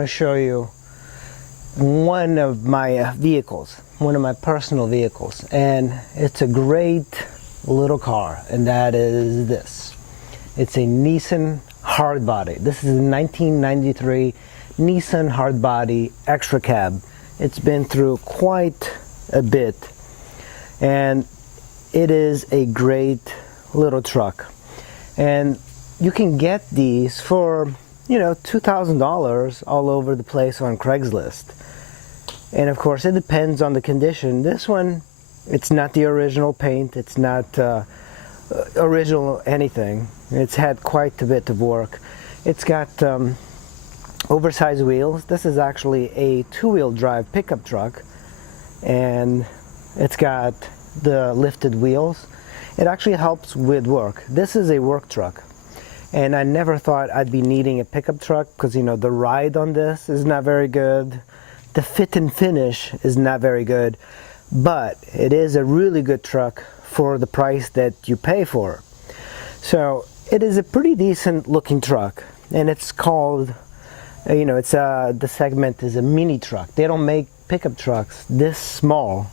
I want to show you one of my vehicles, one of my personal vehicles, and it's a great little car, and that is this. It's a Nissan Hardbody. This is a 1993 Nissan Hardbody extra cab. It's been through quite a bit, and it is a great little truck. And you can get these for, you know, $2,000 all over the place on Craigslist. And of course it depends on the condition. This one, it's not the original paint, it's not original anything. It's had quite a bit of work. It's got oversized wheels. This is actually a two-wheel drive pickup truck, and it's got the lifted wheels. It actually helps with work. This is a work truck, and I never thought I'd be needing a pickup truck because, you know, the ride on this is not very good. The fit and finish is not very good, but it is a really good truck for the price that you pay for. So it is a pretty decent looking truck, and it's called, you know, it's the segment is a mini truck. They don't make pickup trucks this small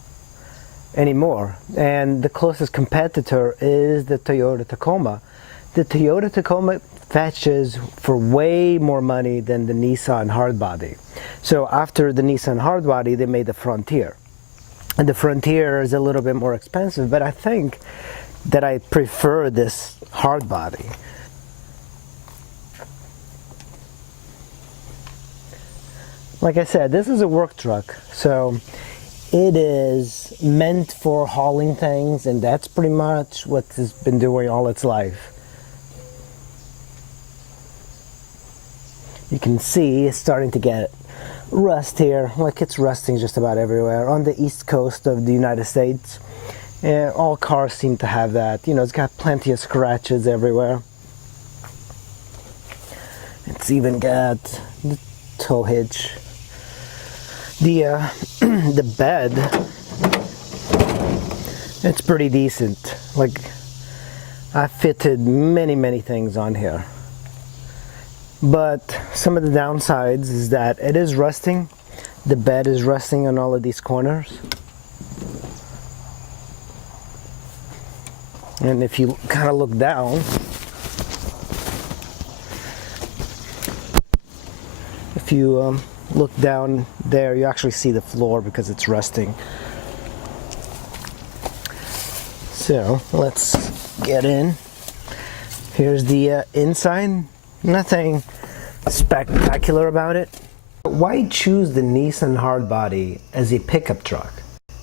anymore, and the closest competitor is the Toyota Tacoma. The Toyota Tacoma fetches for way more money than the Nissan Hardbody. So after the Nissan Hardbody, they made the Frontier, and the Frontier is a little bit more expensive, but I think that I prefer this Hardbody. Like I said, this is a work truck, so it is meant for hauling things, and that's pretty much what it's been doing all its life. You can see it's starting to get rust here, like it's rusting just about everywhere on the east coast of the United States. And all cars seem to have that. You know, it's got plenty of scratches everywhere. It's even got the tow hitch. The bed, it's pretty decent. Like, I fitted many things on here. But some of the downsides is that it is rusting. The bed is rusting on all of these corners. And if you kind of look down, if you look down there, you actually see the floor because it's rusting. So let's get in. Here's the inside. Nothing spectacular about it. Why choose the Nissan Hardbody as a pickup truck?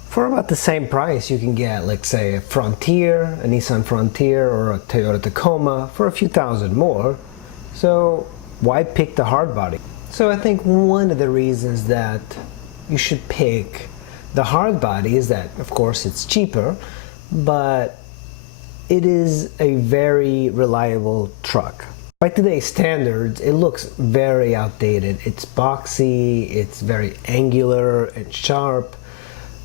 For about the same price, you can get, like, say, a Frontier, a Nissan Frontier, or a Toyota Tacoma for a few thousand more. So why pick the Hardbody? So I think one of the reasons that you should pick the Hardbody is that, of course, it's cheaper, but it is a very reliable truck. By today's standards, it looks very outdated. It's boxy, it's very angular and sharp,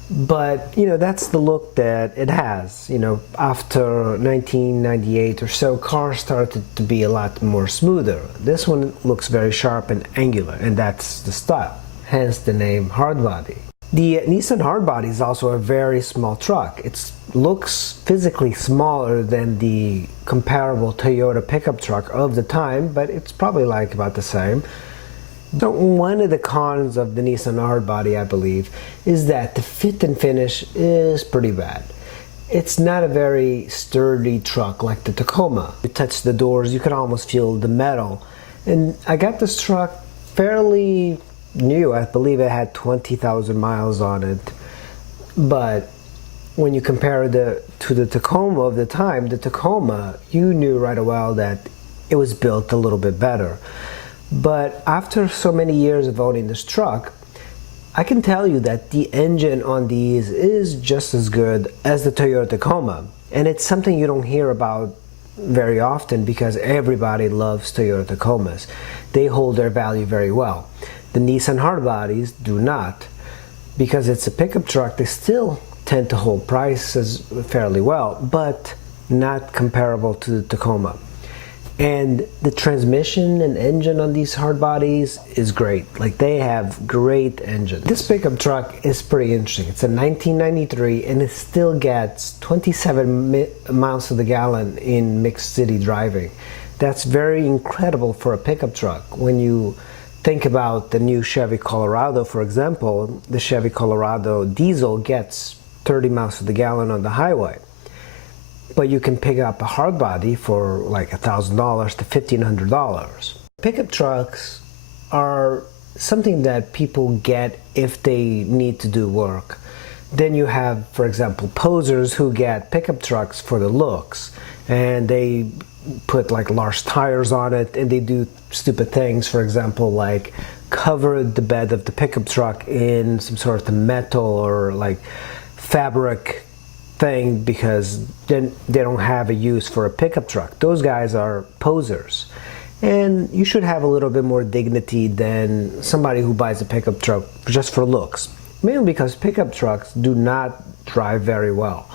but, you know, that's the look that it has. You know, after 1998 or so, cars started to be a lot more smoother. This one looks very sharp and angular, and that's the style, hence the name Hardbody. The Nissan Hardbody is also a very small truck. It looks physically smaller than the comparable Toyota pickup truck of the time, but it's probably like about the same. So one of the cons of the Nissan Hardbody, I believe, is that the fit and finish is pretty bad. It's not a very sturdy truck like the Tacoma. You touch the doors, you can almost feel the metal. And I got this truck fairly new. I believe it had 20,000 miles on it. But when you compare it to the Tacoma of the time, the Tacoma, you knew right away that it was built a little bit better. But after so many years of owning this truck, I can tell you that the engine on these is just as good as the Toyota Tacoma. And it's something you don't hear about very often because everybody loves Toyota Tacomas. They hold their value very well. The Nissan Hardbodies do not. Because it's a pickup truck, they still tend to hold prices fairly well, but not comparable to the Tacoma. And the transmission and engine on these hard bodies is great. Like, they have great engine. This pickup truck is pretty interesting. It's a 1993 and it still gets 27 miles to the gallon in mixed city driving. That's very incredible for a pickup truck. When you think about the new Chevy Colorado, for example, the Chevy Colorado diesel gets 30 miles to the gallon on the highway. But you can pick up a hard body for like $1,000 to $1,500. Pickup trucks are something that people get if they need to do work. Then you have, for example, posers who get pickup trucks for the looks, and they put like large tires on it, and they do stupid things. For example, like cover the bed of the pickup truck in some sort of metal or like fabric thing, because then they don't have a use for a pickup truck. Those guys are posers. And you should have a little bit more dignity than somebody who buys a pickup truck just for looks. Mainly because pickup trucks do not drive very well.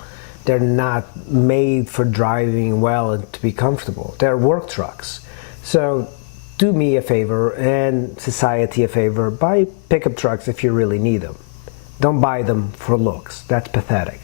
They're not made for driving well and to be comfortable. They're work trucks. So do me a favor and society a favor. Buy pickup trucks if you really need them. Don't buy them for looks. That's pathetic.